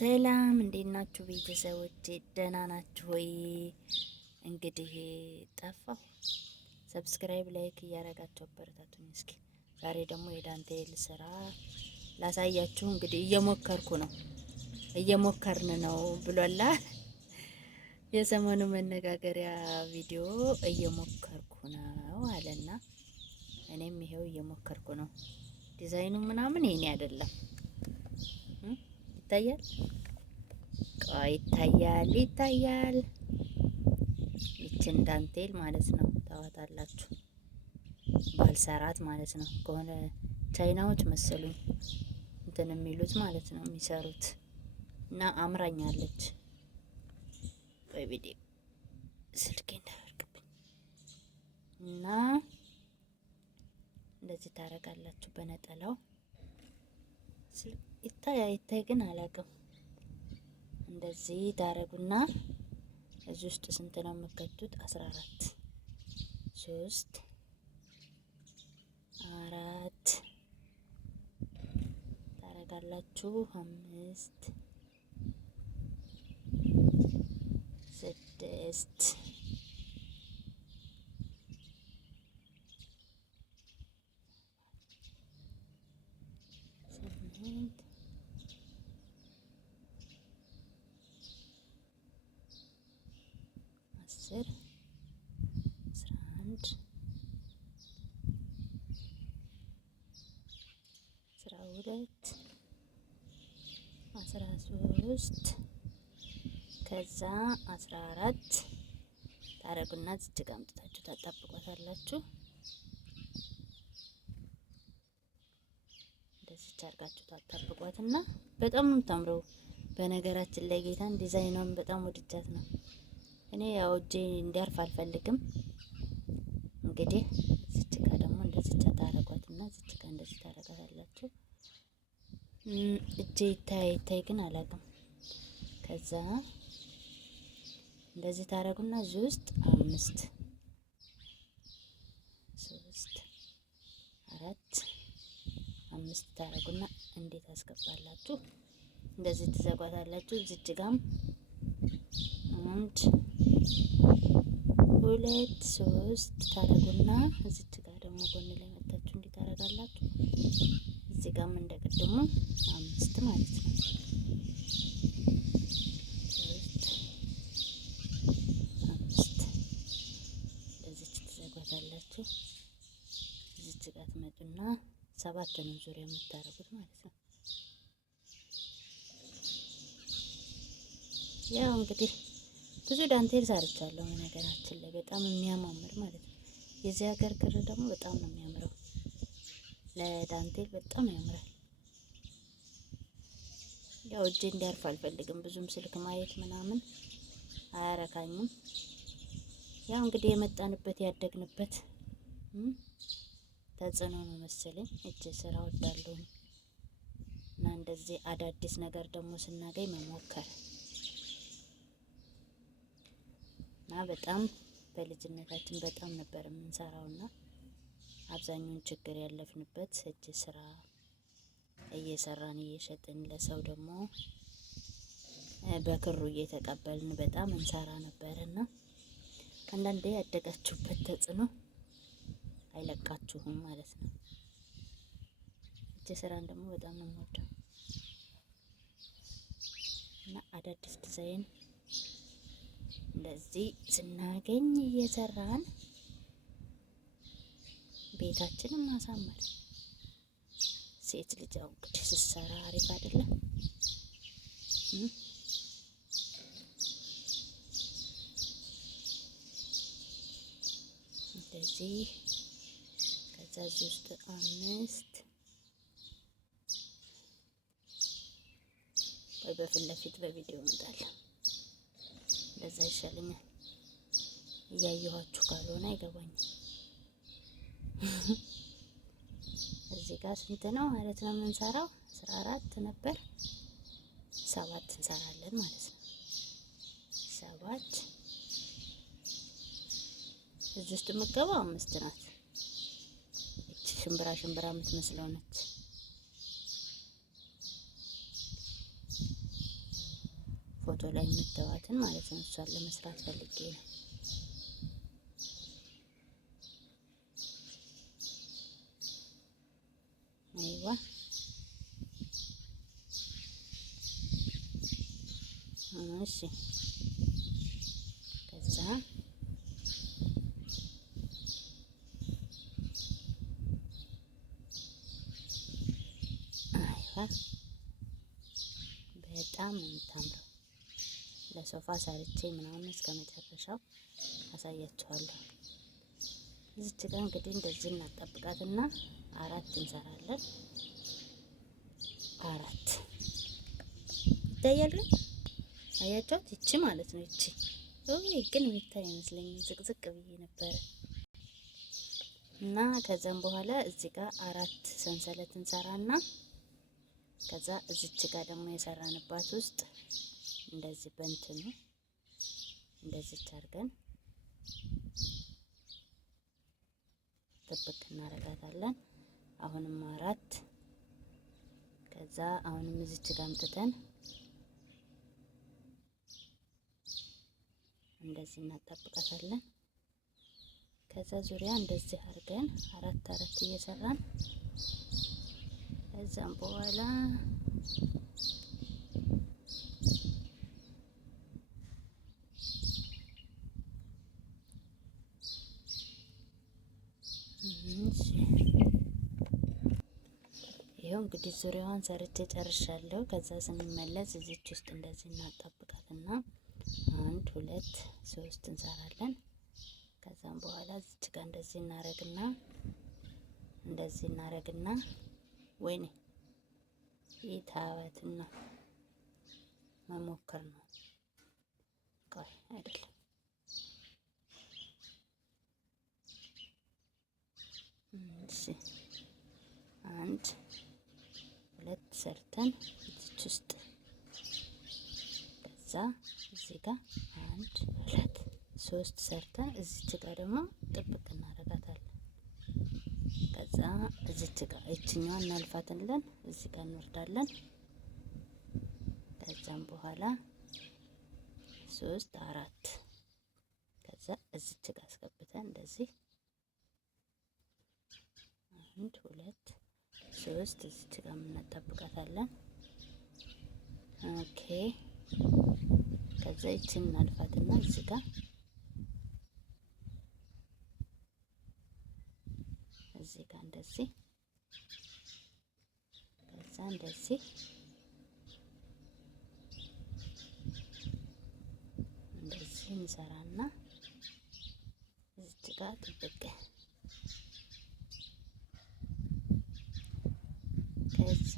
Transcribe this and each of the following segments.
ሰላም እንዴት ናችሁ ቤተሰቦቼ? ደህና ናችሁ ወይ? እንግዲህ ጠፋሁ። ሰብስክራይብ ላይክ እያረጋችሁ አበረታቱኝ። እስኪ ዛሬ ደግሞ የዳንቴል ስራ ላሳያችሁ። እንግዲህ እየሞከርን ነው ብሏላ። የሰሞኑ መነጋገሪያ ቪዲዮ እየሞከርኩ ነው አለና እኔም ይሄው እየሞከርኩ ነው። ዲዛይኑ ምናምን የኔ አይደለም። ይታያል። ቆይ ይታያል። ይችን ዳንቴል ማለት ነው ታዋታላችሁ። ባልሰራት ማለት ነው ከሆነ ቻይናዎች መሰሉኝ እንትን የሚሉት ማለት ነው የሚሰሩት እና አምራኛለች። ቆይ ቪዲዮ ስልኬ እንዳይወድቅብኝ እና እንደዚህ ታረጋላችሁ በነጠላው ይታይ ግን አላውቅም። እንደዚህ ታረጉና እዚህ ውስጥ ስንት ነው የምከቱት? 14 3 4 ታረጋላችሁ። 5 6 8 10 11 12 13 ከዛ 14 ታረጉና እዚህ ጋር አምጥታችሁ ታጣብቋታላችሁ። እንደዚህ አድርጋችሁ ታጣብቋትና በጣም ነው የምታምረው። በነገራችን ላይ ጌታን ዲዛይኗን በጣም ወድጃት ነው። እኔ ያው እጄ እንዲያርፍ አልፈልግም። እንግዲህ እዚች ጋር ደግሞ እንደዚህ ታረጓትና እዚች ጋር እንደዚህ ታረጋታላችሁ። እጄ ይታይ ግን አላውቅም። ከዛ እንደዚህ ታረጉና እዚህ ውስጥ 5 3 4 5 ታረጉና እንዴት አስገባላችሁ? እንደዚህ ትዘጓታላችሁ። እዚች ጋም 1 2 3 ታረጉና እዚች ጋር ደግሞ ጎን ላይ መታችሁ እንዴት ታረጋላችሁ? እዚህ ጋርም እንደቀደሙ 5 ማለት ነው። 5 እንደዚች ትዘጓታላችሁ። እዚች ጋር ትመጡና 7 ነው ዙሪያ የምታረጉት ማለት ነው። ያው እንግዲህ ብዙ ዳንቴል ሰርቻለሁ ነገራችን ላይ በጣም የሚያማምር ማለት ነው። የዚህ ሀገር ክር ደግሞ በጣም ነው የሚያምረው። ለዳንቴል በጣም ያምራል። ያው እጄ እንዲያርፍ አልፈልግም። ብዙም ስልክ ማየት ምናምን አያረካኝም። ያው እንግዲህ የመጣንበት ያደግንበት ተጽዕኖ ነው መሰለኝ። እጅ ስራ ወዳለሁ እና እንደዚህ አዳዲስ ነገር ደግሞ ስናገኝ መሞከር እና በጣም በልጅነታችን በጣም ነበር የምንሰራውና አብዛኛውን ችግር ያለፍንበት እጅ ስራ እየሰራን እየሸጥን ለሰው ደግሞ በክሩ እየተቀበልን በጣም እንሰራ ነበርና አንዳንዴ ያደጋችሁበት ተጽዕኖ አይለቃችሁም ማለት ነው። እጅ ስራን ደግሞ በጣም ነው የምወደው እና አዳዲስ ዲዛይን እንደዚህ ስናገኝ እየሰራን ቤታችንን ማሳመር። ሴት ልጅ እንግዲህ ስትሰራ አሪፍ አይደለም? እንደዚህ ከዛ እዚህ ውስጥ 5 በፊት ለፊት በቪዲዮ እመጣለሁ። እንደዛ ይሻለኛል። እያየኋችሁ ካልሆነ አይገባኝም። እዚህ ጋር ስንት ነው ማለት ነው የምንሰራው? 14 ነበር 7 እንሰራለን ማለት ነው። 7 እዚህ ውስጥ የምትገባው 5 ናት። እቺ ሽምብራ የምትመስለው ነች። ፎቶ ላይ የምታዩትን ማለት ነው። እሷን ለመስራት ፈልጌ ነው። አይዋ እሺ። ከዛ አይዋ በጣም የምታምረው ለሶፋ ሰርቼ ምናምን እስከ መጨረሻው አሳያችኋለሁ። እዚች ጋር እንግዲህ እንደዚህ እናጠብቃትና አራት እንሰራለን። አራት ይታያል። አያችኋት? ይቺ ማለት ነው። ይቺ ግን የሚታይ አይመስለኝም፣ ዝቅዝቅ ብዬ ነበረ እና ከዛም በኋላ እዚህ ጋር አራት ሰንሰለት እንሰራና ከዛ እዚች ጋር ደግሞ የሰራንባት ውስጥ እንደዚህ በእንትኑ እንደዚህ አድርገን ጥብቅ እናረጋታለን። አሁንም አራት ከዛ አሁንም እዚች ጋር አምጥተን እንደዚህ እናጣብቃታለን። ከዛ ዙሪያ እንደዚህ አድርገን አራት አራት እየሰራን ከዛም በኋላ ይሄው እንግዲህ ዙሪያዋን ሰርቼ ጨርሻለሁ። ከዛ ስንመለስ እዚች ውስጥ እንደዚህ እናጣብቃትና አንድ ሁለት ሶስት እንሰራለን። ከዛም በኋላ እዚች ጋር እንደዚህ እናረግና ወይኔ ይታወትና መሞከር ነው። ቆይ አይደለም እሺ፣ አንድ ሁለት ሰርተን እዚች ውስጥ ከዛ እዚህ ጋር አንድ ሁለት ሶስት ሰርተን እዚች ጋር ደግሞ ጥብቅ እናረጋታለን። ከዛ እዚች ጋር እችኛዋን እናልፋትለን እዚህ ጋር እንወርዳለን። ከዛም በኋላ ሶስት አራት ከዛ እዚች ጋር አስገብተን እንደዚህ አንድ ሁለት ሶስት እዚች ጋር እናጣብቃታለን። ኦኬ ከዛ ይችን እናልፋትና እዚህ ጋር እንደዚህ ከዛ እንደዚህ እንሰራና እዚህ ጋር ጥብቅ ከዛ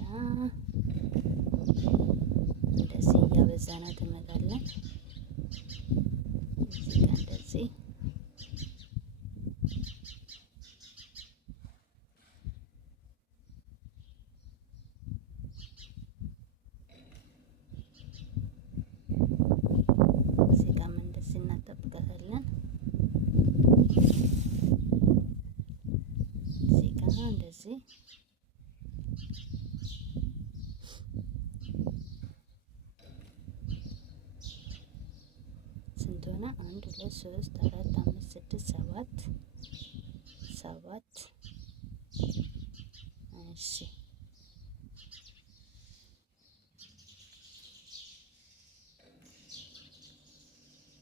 እንደዚህ እያበዛናት እንመጣለን። እዚህ ጋር እንደዚህ እናጠብቃታለን። እዚህ ጋር እንደዚህ ስንት ሆነ? አንድ ሁለት ሶስት አራት አምስት ስድስት ሰባት እሺ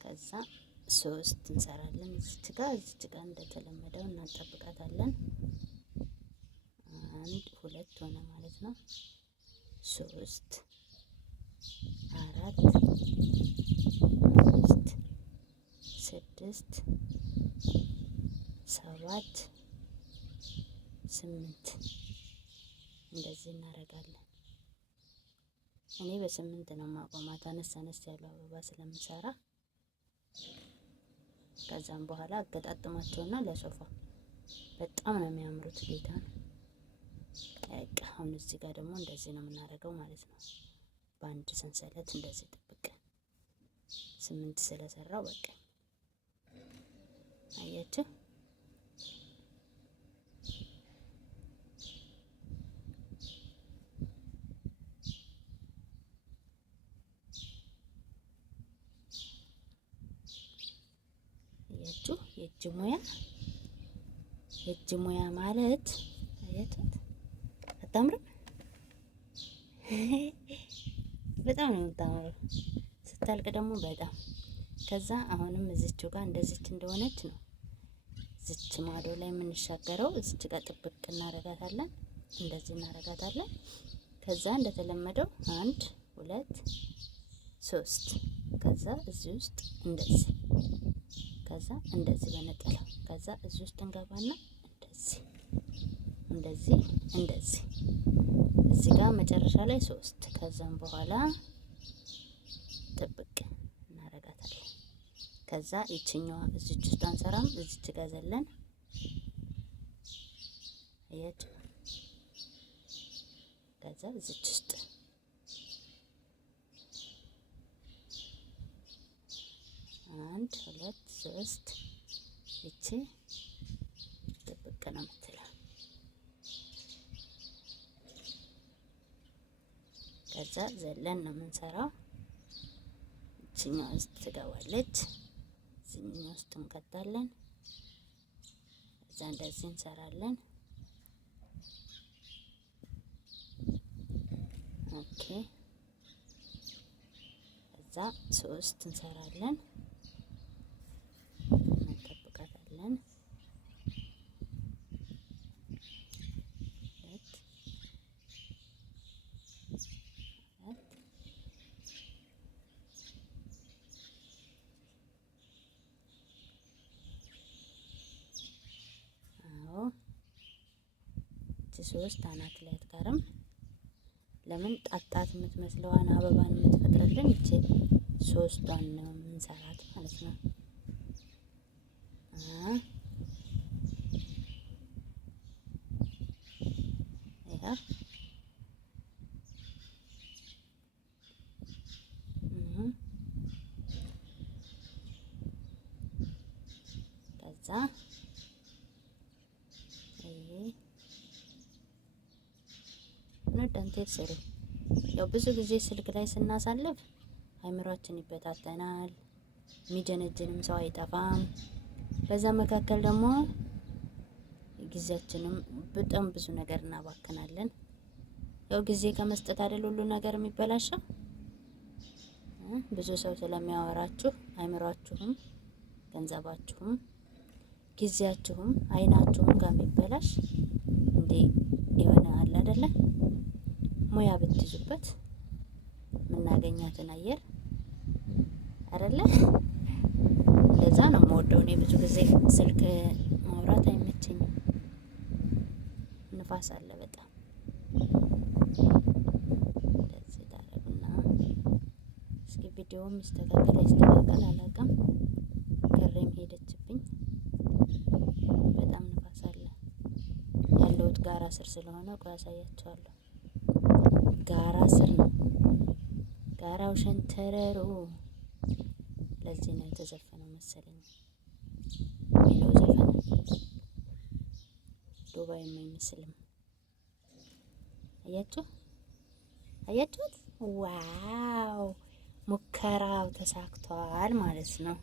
ከዛ ሶስት እንሰራለን። እዚች ጋር እንደተለመደው እናጠብቃታለን። አንድ ሁለት ሆነ ማለት ነው። ሶስት አራት አምስት ስድስት ሰባት ስምንት እንደዚህ እናደርጋለን። እኔ በስምንት ነው ማቆማት አነስ ያለው አበባ ስለምሰራ። ከዛም በኋላ አገጣጥማቸውና ለሶፋ በጣም ነው የሚያምሩት። ጌታ ነው። አሁን እዚህ ጋር ደግሞ እንደዚህ ነው የምናደርገው ማለት ነው። በአንድ ሰንሰለት እንደዚህ ጥብቅ ስምንት ስለሰራው በቃ አያችሁ። የእጅ ሙያ ማለት አያችሁት? አታምርም? በጣም ነው የምታምረው። ስታልቅ ደግሞ በጣም ከዛ አሁንም እዚች ጋር እንደዚች እንደሆነች ነው እዚች ማዶ ላይ የምንሻገረው። እዚች ጋር ጥብቅ እናረጋታለን፣ እንደዚህ እናረጋታለን። ከዛ እንደተለመደው 1 2 3 ከዛ እዚህ ውስጥ እንደዚህ ከዛ እንደዚህ በነጠላው ከዛ እዚህ ውስጥ እንገባና እንደዚህ እዚህ ጋር መጨረሻ ላይ 3 ከዛም በኋላ ጥብቅ እናረጋታለን። ከዛ ይችኛዋ እዚች ውስጥ አንሰራም፣ እዚች ጋር ዘለን አያችሁ። ከዛ እዚች ውስጥ አንድ ሁለት ሶስት እቺ ጥብቅ ነው የምትለው። ከዛ ዘለን ነው የምንሰራው። እቺኛው ውስጥ ትገባለች፣ እዚህኛው ውስጥ እንከታለን። ከዛ እንደዚህ እንሰራለን። ኦኬ። ከዛ 3 እንሰራለን፣ እንጠብቃታለን። 2 3 አናት ላይ አትቀርም። ለምን ጣጣት የምትመስለዋን አበባን የምትፈጥርልን እቺ 3ቷን ነው የምንሰራት ማለት ነው። ከዛ ዳንቴል ስሩ። ያው ብዙ ጊዜ ስልክ ላይ ስናሳልፍ አይምሯችን ይበታተናል፣ የሚጀነጅንም ሰው አይጠፋም። በዛ መካከል ደግሞ ጊዜያችንም በጣም ብዙ ነገር እናባክናለን። ያው ጊዜ ከመስጠት አይደል ሁሉ ነገር የሚበላሸው። ብዙ ሰው ስለሚያወራችሁ አይምሯችሁም፣ ገንዘባችሁም፣ ጊዜያችሁም አይናችሁም ጋር የሚበላሽ እንዴ የሆነ አለ አይደለ? ሙያ ብትይዙበት የምናገኛትን አየር አይደለ? እንደዛ ነው የምወደው እኔ። ብዙ ጊዜ ስልክ ማውራት አይመቸኝም፣ ንፋስ አለ በጣም። እንደዚህ ታረጉና እስኪ ቪዲዮም ይስተካከል አይስተካከል አላውቅም። ከሬም ሄደችብኝ። በጣም ንፋስ አለ። ያለሁት ጋራ ስር ስለሆነ ቆይ አሳያችኋለሁ። ጋራ ስር ነው፣ ጋራው ሸንተረሩ። ለዚህ ነው የተዘፈነው መሰለኝ የሚለው ዘፈን። ዱባይ የማይመስልም። አያችሁት? ዋው! ሙከራው ተሳክቷል ማለት ነው።